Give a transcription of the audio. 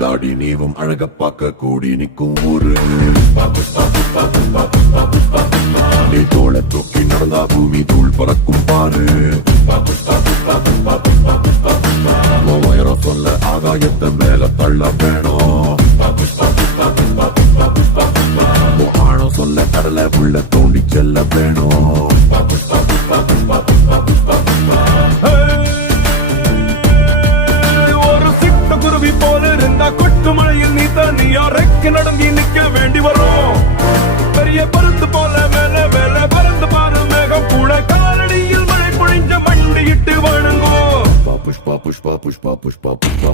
தாடி நீவும் அழக பார்க்க கூடி நிற்கும் ஊரு நீ தோள தூக்கி நடந்தா பூமி தூள் பறக்கும் பாரு உயரம் சொல்ல ஆகாயத்தை மேல தள்ள வேணும் ஆழம் சொல்ல கடலை உள்ள தோண்டி செல்ல வேணும் கொட்டு மழையில் நீ தனியா ரெக்க நடங்கி நிக்க வேண்டி வரும் பெரிய பருந்து போல மேல மேல பறந்து பாரு மேகம் கூட காலடியில் மழை பொழிஞ்ச மண்டியிட்டு வணங்கும் புஷ்பா புஷ்பா புஷ்பா புஷ்பா புஷ்பா